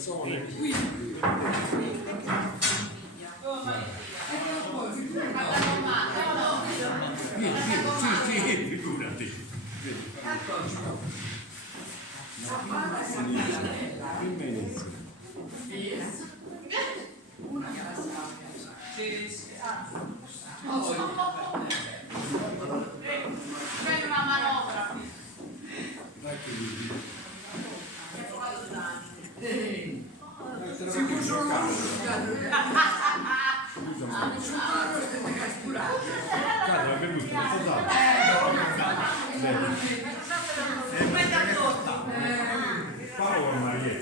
persone. Sì, figurati. Una che la sappia. Prendi una manovra. Si può solo Guarda, che gusto, Paolo Maria.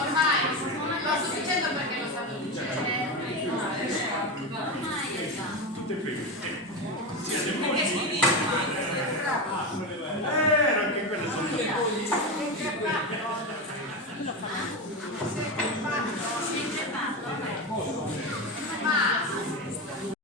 Ormai lo sto dicendo perché lo stanno dicendo. Tutte prime. Perché si Anche quelle sono